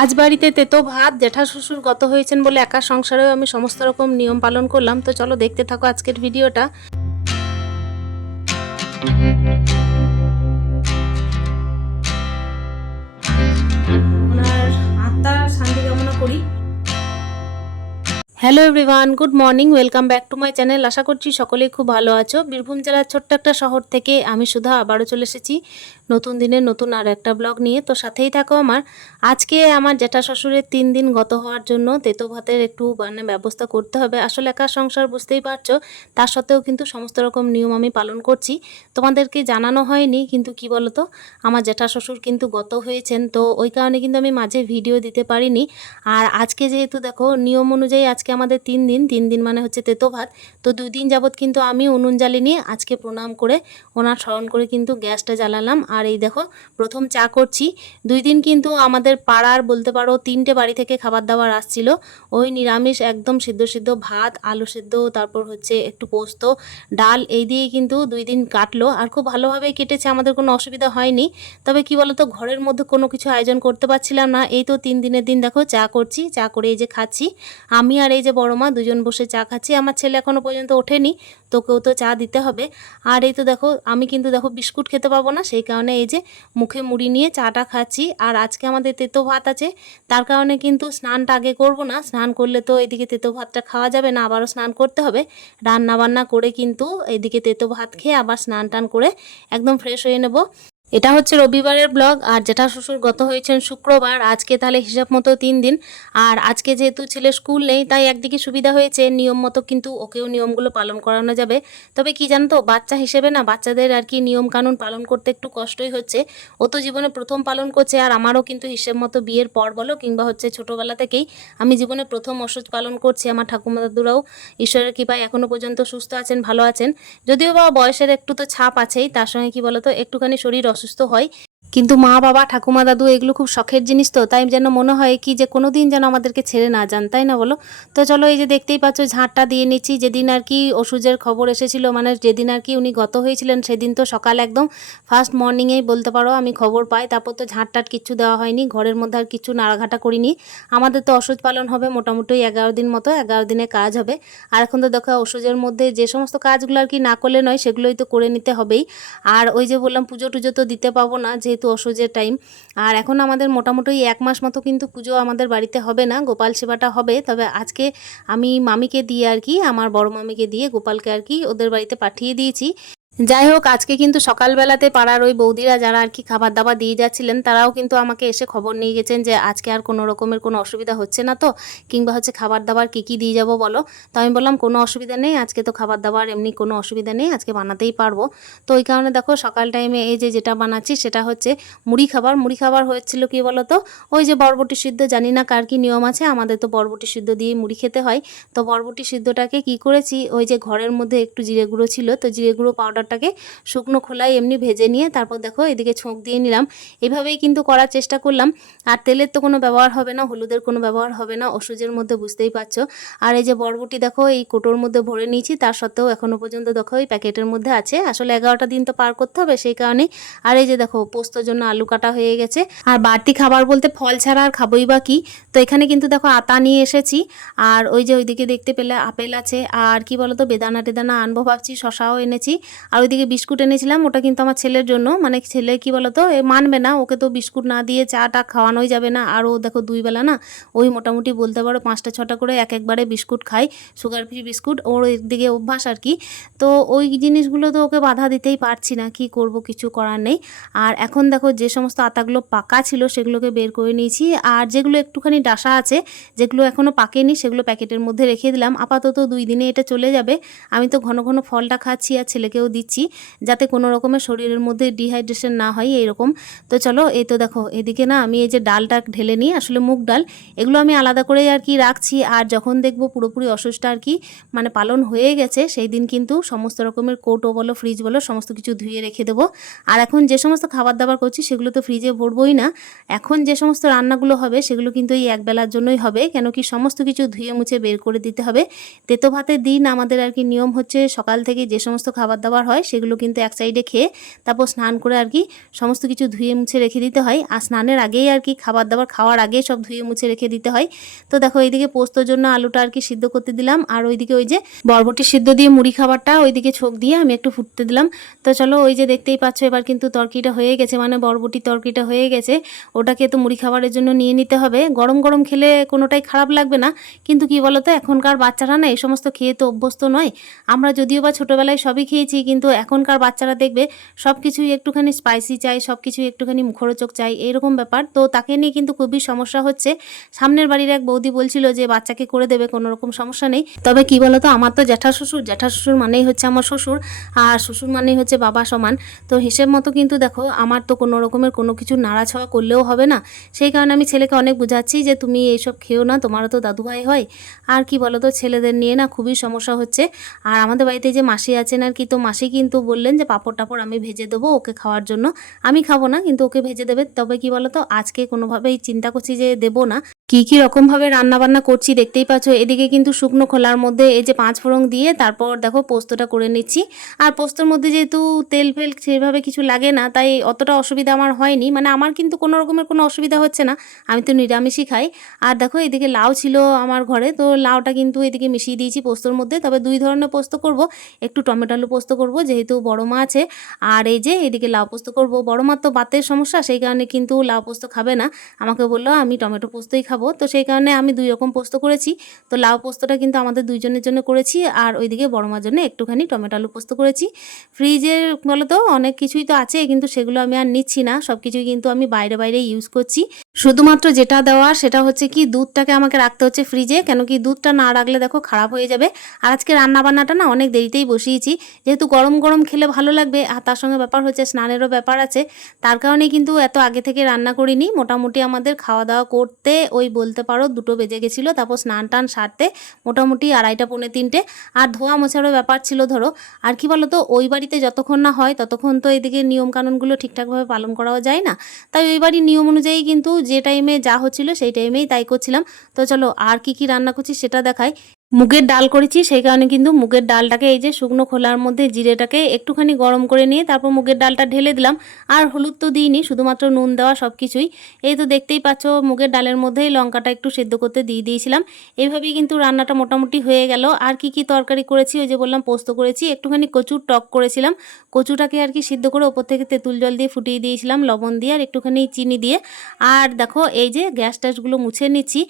আজ বাড়িতে তেতো ভাত জেঠা শ্বশুর গত হয়েছেন বলে একা সংসারেও আমি সমস্ত রকম নিয়ম পালন করলাম। তো চলো দেখতে থাকো আজকের ভিডিওটা। Hello everyone good morning welcome back to my channel আশা করছি সকলেই খুব ভালো আছো। বীরভূম জেলার ছোট্ট একটা শহর থেকে আমি সুধা আবারও চলে এসেছি নতুন দিনের নতুন আর একটা ব্লগ নিয়ে। তো সাথেই থাকো আমার। আজকে আমার জেঠা শ্বশুরের তিন দিন গত হওয়ার জন্য তেতো ভাতের একটু মানে ব্যবস্থা করতে হবে। আসলে একা সংসার বুঝতেই পারছ, তার সত্ত্বেও কিন্তু সমস্ত রকম নিয়ম আমি পালন করছি। তোমাদেরকে জানানো হয়নি, কিন্তু কি বলতো, আমার জেঠা শ্বশুর কিন্তু গত হয়েছেন, তো ওই কারণে কিন্তু আমি মাঝে ভিডিও দিতে পারিনি। আর আজকে যেহেতু দেখো, নিয়ম অনুযায়ী আজকে আমাদের তিন দিন তিন দিন মানে হচ্ছে তেতো ভাত। তো দুই দিন যাবৎ কিন্তু আমি উনুন জ্বালিনি আজকে প্রণাম করে ওনার স্মরণ করে কিন্তু গ্যাসটা জ্বালালাম। আর এই দেখো, প্রথম চা করছি। দুই দিন কিন্তু আমাদের পাড়ার বলতে পারো তিনটে বাড়ি থেকে খাবার দাবার আসছিল। ওই নিরামিষ একদম সিদ্ধ সিদ্ধ ভাত, আলু সিদ্ধ, তারপর হচ্ছে একটু পোস্ত, ডাল, এই দিয়ে কিন্তু দুই দিন কাটলো। আর খুব ভালোভাবেই কেটেছে, আমাদের কোনো অসুবিধা হয়নি। তবে কি বলতো, ঘরের মধ্যে কোনো কিছু আয়োজন করতে পারছিলাম না। এই তো তিন দিনের দিন দেখো চা করছি, চা করে এই যে খাচ্ছি। আমি আর এই যে বড় মা, দুজন বসে চা খাচ্ছি। আমার ছেলে এখনও পর্যন্ত ওঠেনি, তোকেও তো চা দিতে হবে। আর এই তো দেখো, আমি কিন্তু দেখো বিস্কুট খেতে পাবো না, সেই কারণে এই যে মুখে মুড়ি নিয়ে চাটা খাচ্ছি। আর আজকে আমাদের তেতো ভাত আছে, তার কারণে কিন্তু স্নানটা আগে করব না। স্নান করলে তো এদিকে তেতো ভাতটা খাওয়া যাবে না, আবারও স্নান করতে হবে। রান্না বান্না করে কিন্তু এদিকে তেতো ভাত খেয়ে আবার স্নান টান করে একদম ফ্রেশ হয়ে নেব। এটা হচ্ছে রবিবারের ব্লগ, আর জেঠা শ্বশুর গত হয়েছেন শুক্রবার, আজকে তাহলে হিসাব মতো তিন দিন। আর আজকে যেহেতু ছেলে স্কুল নেই, তাই একদিকে সুবিধা হয়েছে, নিয়ম মতো কিন্তু ওকেও নিয়মগুলো পালন করানো যাবে। তবে কি জানতো বাচ্চা হিসেবে না, বাচ্চাদের আর কি নিয়ম কানুন পালন করতে একটু কষ্টই হচ্ছে। ও তো জীবনে প্রথম পালন করছে, আর আমারও কিন্তু হিসেব মতো বিয়ের পর বলো, কিংবা হচ্ছে ছোটোবেলা থেকেই আমি জীবনে প্রথম ওষুধ পালন করছি আমার ঠাকুমা দাদুরাও। ঈশ্বরের কৃপায় এখনও পর্যন্ত সুস্থ আছেন, ভালো আছেন। যদিও বা বয়সের একটু তো ছাপ আছেই, তার সঙ্গে কি বলতো, একটুখানি শরীর অসুস্থ হয় কিন্তু মা, বাবা, ঠাকুমা, দাদু এগুলো খুব শখের জিনিস তো, তাই যেন মনে হয় কি যে কোনো দিন যেন আমাদেরকে ছেড়ে না যান, তাই না বলো? তো চলো এই যে দেখতেই পাচ্ছ ঝাঁটটা দিয়ে নিচ্ছি, যেদিন আর কি ওষুধের খবর এসেছিল মানে যেদিন আর কি উনি গত হয়েছিলেন, সেদিন তো সকাল একদম ফার্স্ট মর্নিংয়েই বলতে পারো আমি খবর পাই, তারপর তো ঝাঁটটাট কিচ্ছু দেওয়া হয়নি, ঘরের মধ্যে আর কিছু নাড়াঘাটা করিনি। আমাদের তো ওষুধ পালন হবে মোটামুটি এগারো দিন মতো, এগারো দিনে কাজ হবে। আর এখন তো দেখো ওষুধের মধ্যে যে সমস্ত কাজগুলো আর কি না করলে নয়, সেগুলোই তো করে নিতে হবেই। আর ওই যে বললাম পুজো টুজো তো দিতে পাবো না যেহেতু ওষুধের টাইম আর এখন আমাদের মোটামুটি এক মাস মতো কিন্তু পুজো আমাদের বাড়িতে হবে না, গোপাল সেবাটা হবে। তবে আজকে আমি মামিকে দিয়ে আর কি, আমার বড় মামিকে দিয়ে গোপালকে আর কি ওদের বাড়িতে পাঠিয়ে দিয়েছি। যাই হোক, আজকে কিন্তু সকালবেলাতে পাড়ার ওই বৌদিরা যারা আর কি খাবার দাবার দিয়ে যাচ্ছিলেন, তারাও কিন্তু আমাকে এসে খবর নিয়ে গেছেন যে আজকে আর কোনো রকমের কোনো অসুবিধা হচ্ছে না তো। কিংবা হচ্ছে খাবার দাবার কী কী দিয়ে যাব বলো? তো আমি বললাম, কোনো অসুবিধা নেই, আজকে তো খাবার দাবার এমনি কোনো অসুবিধা নেই, আজকে বানাতেই পারব। তো ওই কারণে দেখো, সকাল টাইমে এই যে যেটা বানাচ্ছি, সেটা হচ্ছে মুড়ি খাবার। মুড়ি খাবার হয়েছিল কি বলো তো ওই যে বরবটি সিদ্ধ, জানি না কার কি নিয়ম আছে, আমাদের তো বরবটি সিদ্ধ দিয়ে মুড়ি খেতে হয়। তো বরবটি সিদ্ধটাকে কি করেছি? ওই যে ঘরের মধ্যে একটু জিরে গুঁড়ো ছিল, তো জিরে গুঁড়ো পাউডারটাকে শুকনো খোলায় এমনি ভেজে নিয়ে তারপর দেখো এদিকে ছোঁক দিয়ে নিলাম। এভাবেই কিন্তু করার চেষ্টা করলাম। আর তেলের তো কোনো ব্যবহার হবে না, হলুদের কোনো ব্যবহার হবে না ওষুধের মধ্যে বুঝতেই পারছ। আর এই যে বরবটি দেখো, এই কোটোর মধ্যে ভরে নিয়েছি, তার সত্ত্বেও এখনও পর্যন্ত দেখো এই প্যাকেটের মধ্যে আছে। আসলে এগারোটা দিন তো পার করতে হবে সেই কারণে আর এই যে দেখো, পোস্তর জন্য আলু কাটা হয়ে গেছে। আর বাড়তি খাবার বলতে ফল ছাড়া আর খাবোই বা কি? তো এখানে কিন্তু দেখো আতা নিয়ে এসেছি। আর ওই যে ওইদিকে দেখতে পেলে আপেল আছে। আর কি বলতো, বেদানা টেদানা আনব ভাবছি, শশাও এনেছি। আর ওইদিকে বিস্কুট এনেছিলাম, ওটা কিন্তু আমার ছেলের জন্য। মানে ছেলে কি বলতো, এ মানবে না, ওকে তো বিস্কুট না দিয়ে চাটা খাওয়ানোই যাবে না। আর ও দেখো দুই বেলা না, ওই মোটামুটি বলতে পারো পাঁচটা ছটা করে এক একবারে বিস্কুট খায় সুগার ফ্রি বিস্কুট। ওর দিকে অভ্যাস আর কি। তো ওই জিনিসগুলো তো ওকে বাধা দিতেই পারছি না, কি করব কিছু করার নেই। আর এখন দেখো যে সমস্ত আতাগুলো পাকা ছিল, সেগুলোকে বের করে নিয়েছি। আর যেগুলো একটুখানি ডাসা আছে, যেগুলো এখনও পাকেনি, সেগুলো প্যাকেটের মধ্যে রেখে দিলাম। আপাতত দুই দিনে এটা চলে যাবে। আমি তো ঘন ঘন ফলটা খাচ্ছি আর ছেলেকেও দিচ্ছি। যাতে কোনো রকমের শরীরের মধ্যে ডিহাইড্রেশন না হয়, এইরকম। তো চলো, এই তো দেখো, এদিকে না আমি এই যে ডালটা ঢেলে নিই, আসলে মুগ ডাল, এগুলো আমি আলাদা করে আর কি রাখছি। আর যখন দেখব পুরোপুরি অসুস্থটা আর কি মানে পালন হয়ে গেছে, সেই দিন কিন্তু সমস্ত রকমের কোটো বলো ফ্রিজ বলো, সমস্ত কিছু ধুয়ে রেখে দেবো। আর এখন যে সমস্ত খাবার দাবার করছি, সেগুলো তো ফ্রিজে ভরবই না। এখন যে সমস্ত রান্নাগুলো হবে, সেগুলো কিন্তু এই একবেলার জন্যই হবে, কেন কি সমস্ত কিছু ধুয়ে মুছে বের করে দিতে হবে। তেতো ভাতের দিন আমাদের আর কি নিয়ম হচ্ছে সকাল থেকে যে সমস্ত খাবার দাবার হয় হয়, সেগুলো কিন্তু এক সাইডে খেয়ে তারপর স্নান করে আর কি সমস্ত কিছু ধুয়ে মুছে রেখে দিতে হয়। আর স্নানের আগেই আর কি খাবার দাবার খাওয়ার আগেই সব ধুয়ে মুছে রেখে দিতে হয়। তো দেখো এইদিকে পোস্তর জন্য আলুটা আর কি সিদ্ধ করতে দিলাম। আর ওইদিকে ওই যে বরবটি সিদ্ধ দিয়ে মুড়ি খাবারটা ওইদিকে ছোক দিয়ে আমি একটু ফুটতে দিলাম। তো চলো ওই যে দেখতেই পাচ্ছ এবার কিন্তু তরকিটা হয়ে গেছে মানে বরবটি তরকিটা হয়ে গেছে। ওটাকে তো মুড়ি খাবারের জন্য নিয়ে নিতে হবে। গরম গরম খেলে কোনোটাই খারাপ লাগবে না। কিন্তু কি বলতো, এখনকার বাচ্চারা না এই সমস্ত খেয়ে তো অভ্যস্ত নয়। আমরা যদিও বা ছোটোবেলায় সবই খেয়েছি, কিন্তু এখনকার বাচ্চারা দেখবে সব কিছুই একটুখানি স্পাইসি চাই সব কিছুই একটুখানি মুখরোচক চাই এরকম ব্যাপার। তো তাকে নিয়ে কিন্তু খুবই সমস্যা হচ্ছে। সামনের বাড়ির এক বৌদি বলছিল যে বাচ্চাকে করে দেবে, কোনো রকম সমস্যা নেই। তবে কি বলতো, আমার তো জ্যাঠা শ্বশুর জ্যাঠা শ্বশুর মানেই হচ্ছে আমার শ্বশুর, আর শ্বশুর মানেই হচ্ছে বাবা সমান। তো হিসেব মতো কিন্তু দেখো, আমার তো কোনো রকমের কোনো কিছু নাড়াছাড়া করলেও হবে না। সেই কারণে আমি ছেলেকে অনেক বুঝাচ্ছি যে তুমি এইসব খেও না, তোমারও তো দাদুভাই হয়। আর কি বলো তো ছেলেদের নিয়ে না খুবই সমস্যা হচ্ছে। আর আমাদের বাড়িতে যে মাসি আছেন আর কি, তো মাসি কিন্তু বললেন যে পাঁপড় টাপড় আমি ভেজে দেবো ওকে খাওয়ার জন্য। আমি খাব না, কিন্তু ওকে ভেজে দেবে। তবে কি বলো তো আজকে কোনোভাবেই চিন্তা করছি যে দেবো না। কি কি রকম ভাবে রান্না বান্না করছি দেখতেই পাচ্ছ, এদিকে কিন্তু শুকনো খোলার মধ্যে এই যে পাঁচ ফোড়ন দিয়ে তারপর দেখো পোস্তটা করে নিচ্ছি। আর পোস্তর মধ্যে যেহেতু তেল ফেল সেভাবে কিছু লাগে না, তাই অতটা অসুবিধা আমার হয়নি। মানে আমার কিন্তু কোনো রকমের কোনো অসুবিধা হচ্ছে না, আমি তো নিরামিষই খাই। আর দেখো এদিকে লাউ ছিল আমার ঘরে, তো লাউটা কিন্তু এদিকে মিশিয়ে দিয়েছি পোস্তর মধ্যে। তবে দুই ধরনের পোস্ত করব, একটু টমেটো আলু পোস্ত করব, যেহেতু বড় মা আছে। আর এই যে এদিকে লাউ পোস্ত করব, বড় মার তো বাতের সমস্যা, সেই কারণে কিন্তু লাউ পোস্ত খাবে না। আমাকে বলল, আমি টমেটো পোস্তই খাব। তো সেই কারণে আমি দুই রকম পোস্ত করেছি। তো লাউ পোস্তটা কিন্তু আমাদের দুইজনের জন্য করেছি। আর ওইদিকে বড় মার জন্য একটুখানি টমেটো আলু পোস্ত করেছি। ফ্রিজের বলো তো অনেক কিছুই তো আছে, কিন্তু সেগুলো আমি আর নিচ্ছি না। সব কিছুই কিন্তু আমি বাইরে বাইরে ইউজ করছি। শুধুমাত্র যেটা দেওয়া সেটা হচ্ছে কি, দুধটাকে আমাকে রাখতে হচ্ছে ফ্রিজে। কেন কি, দুধটা না রাখলে দেখো খারাপ হয়ে যাবে। আর আজকে রান্নাবান্নাটা না অনেক দেরিতেই বসিয়েছি। যেহেতু গরম গরম খেলে ভালো লাগবে, আর তার সঙ্গে ব্যাপার হচ্ছে স্নানেরও ব্যাপার আছে। তার কারণে কিন্তু এত আগে থেকে রান্না করিনি। মোটামুটি আমাদের খাওয়া দাওয়া করতে ওই বলতে পারো দুটো বেজে গেছিল, তারপর স্নান টান সারতে মোটামুটি আড়াইটা, পৌনে তিনটে। আর ধোয়া মোছারও ব্যাপার ছিল ধরো। আর কি বলো তো ওই বাড়িতে যতক্ষণ না হয় ততক্ষণ তো এদিকে নিয়মকানুনগুলো ঠিকঠাকভাবে পালন করাও যায় না। তাই ওই বাড়ির নিয়ম অনুযায়ী কিন্তু যে টাইমে যা হচ্ছিল সেই টাইমেই তাই করছিলাম। তো চলো আর কি কি রান্না করছি সেটা দেখাই। মুগের ডাল করেছি, সেই কারণে কিন্তু মুগের ডালটাকে এই যে শুকনো খোলার মধ্যে জিরেটাকে একটুখানি গরম করে নিয়ে তারপর মুগের ডালটা ঢেলে দিলাম। আর হলুদ তো দিইনি, শুধুমাত্র নুন দেওয়া সব কিছুই এই তো দেখতেই পাচ্ছ, মুগের ডালের মধ্যেই লঙ্কাটা একটু সেদ্ধ করতে দিয়ে দিয়েছিলাম। এইভাবেই কিন্তু রান্নাটা মোটামুটি হয়ে গেল। আর কি কি তরকারি করেছি, ওই যে বললাম, পোস্ত করেছি, একটুখানি কচুর টক করেছিলাম। কচুটাকে আর কি সিদ্ধ করে ওপর থেকে তেঁতুল জল দিয়ে ফুটিয়ে দিয়েছিলাম, লবণ দিয়ে আর একটুখানি চিনি দিয়ে। আর দেখো, এই যে গ্যাস ট্যাসগুলো মুছে নিচ্ছি।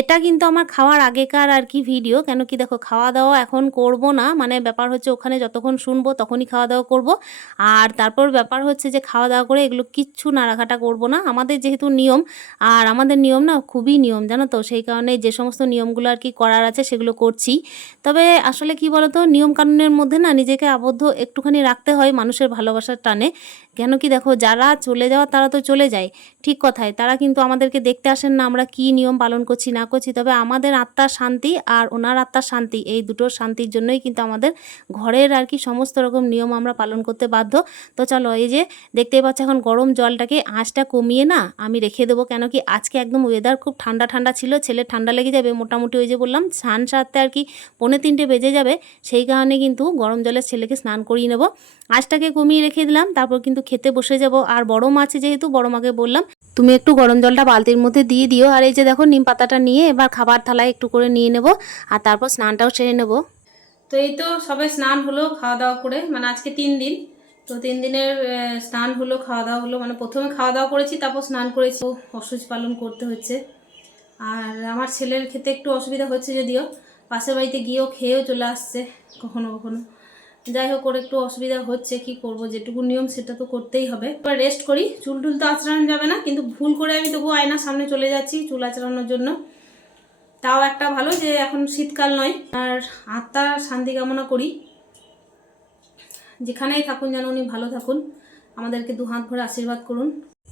এটা কিন্তু আমার খাওয়ার আগেকার আর কি ভিডিও কেন কি দেখো খাওয়া দাওয়া এখন করব না। মানে ব্যাপার হচ্ছে ওখানে যতক্ষণ শুনব তখনই খাওয়া দাওয়া করব। আর তারপর ব্যাপার হচ্ছে যে খাওয়া দাওয়া করে এগুলো কিচ্ছু নাড়াঘাটা করব না। আমাদের যেহেতু নিয়ম, আর আমাদের নিয়ম না খুবই নিয়ম, জানো তো? সেই কারণে যে সমস্ত নিয়মগুলো আর কি করার আছে সেগুলো করছি। তবে আসলে কি বলতো? নিয়ম কানুনের মধ্যে না নিজেকে আবদ্ধ একটুখানি রাখতে হয় মানুষের ভালোবাসার টানে। কেন কি দেখো, যারা চলে যাওয়া তারা তো চলে যায়। ঠিক কথায় তারা কিন্তু আমাদেরকে দেখতে আসেন না, আমরা কি নিয়ম পালন করছি, না করছি। তবে আমাদের আত্মার শান্তি আর ওনার আত্মার শান্তি, এই দুটোর শান্তির জন্যই কিন্তু আমাদের ঘরের আর কি সমস্ত রকম নিয়ম আমরা পালন করতে বাধ্য। তো চলো, এই যে দেখতেই পাচ্ছ এখন গরম জলটাকে আঁচটা কমিয়ে না আমি রেখে দেবো, কেন কি আজকে একদম ওয়েদার খুব ঠান্ডা ঠান্ডা ছিল, ছেলে ঠান্ডা লেগে যাবে, মোটামুটি ওই যে বললাম স্নান সারতে আর কি পৌনে তিনটে বেজে যাবে, সেই কারণে কিন্তু গরম জলে ছেলেকে স্নান করিয়ে নেব। আঁচটাকে কমিয়ে রেখে দিলাম, তারপর কিন্তু খেতে বসে যাব। আর বড় মাছ যেহেতু, বড় মাকে বললাম, তুমি একটু গরম জলটা বালতির মধ্যে দিয়ে দিও। আর এই যে দেখো, নিম পাতাটা নিয়ে এবার খাবার থালায় একটু করে নিয়ে নেব, আর তারপর স্নানটাও সেরে নেব। তো এই তো সবে স্নান হলো খাওয়া দাওয়া করে মানে আজকে তিন দিন। তো তিন দিনের স্নান হলো, খাওয়া দাওয়া হলো মানে প্রথমে খাওয়া দাওয়া করেছি, তারপর স্নান করেছি। অসুচ পালন করতে হচ্ছে। আর আমার ছেলের খেতে একটু অসুবিধা হচ্ছে যদিও, পাশের বাড়িতে গিয়েও খেয়েও চলে আসছে, কখনো কখনো। যাই হোক ওর একটু অসুবিধা হচ্ছে, কি করব, যেটুকু নিয়ম সেটা তো করতেই হবে। এবার রেস্ট করি, চুল টুল তো আঁচড়ানো যাবে না, কিন্তু ভুল করে আমি তবু আয়নার সামনে চলে যাচ্ছি চুল আঁচড়ানোর জন্য। তাও একটা ভালো যে এখন শীতকাল নয়, আর আত্মার শান্তি কামনা করি। যেখানেই থাকুন যেন উনি ভালো থাকুন, আমাদেরকে দু হাত ভরে আশীর্বাদ করুন।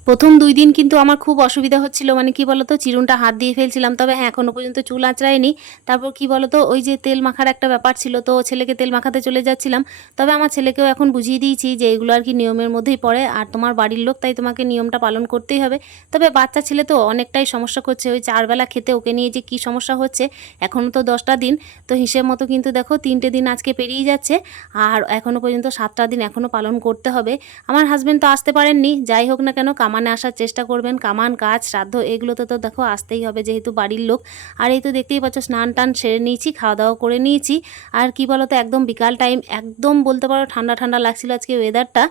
প্রথম দুই দিন কিন্তু আমার খুব অসুবিধা হচ্ছিল মানে কি বলতো, চিরুনটা হাত দিয়ে ফেলছিলাম, তবে হ্যাঁ এখনও পর্যন্ত চুল আঁচড়ায়নি। তারপর কি বলতো, ওই যে তেল মাখার একটা ব্যাপার ছিল, তো ছেলেকে তেল মাখাতে চলে যাচ্ছিলাম। তবে আমার ছেলেকেও এখন বুঝিয়ে দিয়েছি যে এগুলো আর কি নিয়মের মধ্যেই পড়ে, আর তোমার বাড়ির লোক তাই তোমাকে নিয়মটা পালন করতেই হবে। তবে বাচ্চা ছেলে তো অনেকটাই সমস্যা করছে, ওই চারবেলা খেতে ওকে নিয়ে যে কী সমস্যা হচ্ছে এখনও তো দশটা দিন, তো হিসেব মতো কিন্তু দেখো তিনটে দিন আজকে পেরিয়ে যাচ্ছে, আর এখনও পর্যন্ত সাতটা দিন এখনও পালন করতে হবে। আমার হাজব্যান্ড তো আসতে পারেননি, যাই হোক না কেন কামানে আসার চেষ্টা করবেন, কামান কাজ শ্রাদ্ধ, এগুলোতে তো দেখো আসতেই হবে যেহেতু বাড়ির লোক। আর এই তো দেখতেই পাচ্ছ, স্নান টান সেরে নিয়েছি খাওয়া দাওয়া করে নিয়েছি। আর কি বলতো, একদম বিকাল টাইম, একদম বলতে পারো ঠান্ডা ঠান্ডা লাগছিল আজকে ওয়েদারটা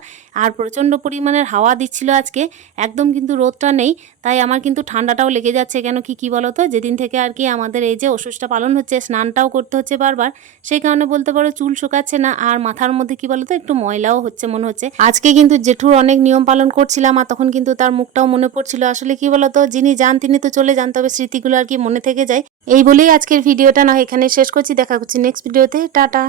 আর প্রচণ্ড পরিমাণের হাওয়া দিচ্ছিল আজকে, একদম কিন্তু রোদটা নেই। তাই আমার কিন্তু ঠান্ডাটাও লেগে যাচ্ছে কেন কি কি বলতো? যেদিন থেকে আর কি আমাদের এই যে ওষুধটা পালন হচ্ছে, স্নানটাও করতে হচ্ছে বারবার। সেই কারণে বলতে পারো চুল শুকাচ্ছে না, আর মাথার মধ্যে কি বলতো, একটু ময়লাও হচ্ছে মনে হচ্ছে। আজকে কিন্তু জেঠুর অনেক নিয়ম পালন করছিলাম, আর তখন কিন্তু তার মুখটাও মনে পড়ছিল। আসলে কি বলতো, যিনি যান তিনি তো চলে যান, তবে স্মৃতিগুলো আর কি মনে থেকে যায়। এই বলেই আজকের ভিডিওটা। না এখানে শেষ করছি। দেখা করছি নেক্সট ভিডিওতে টাটা।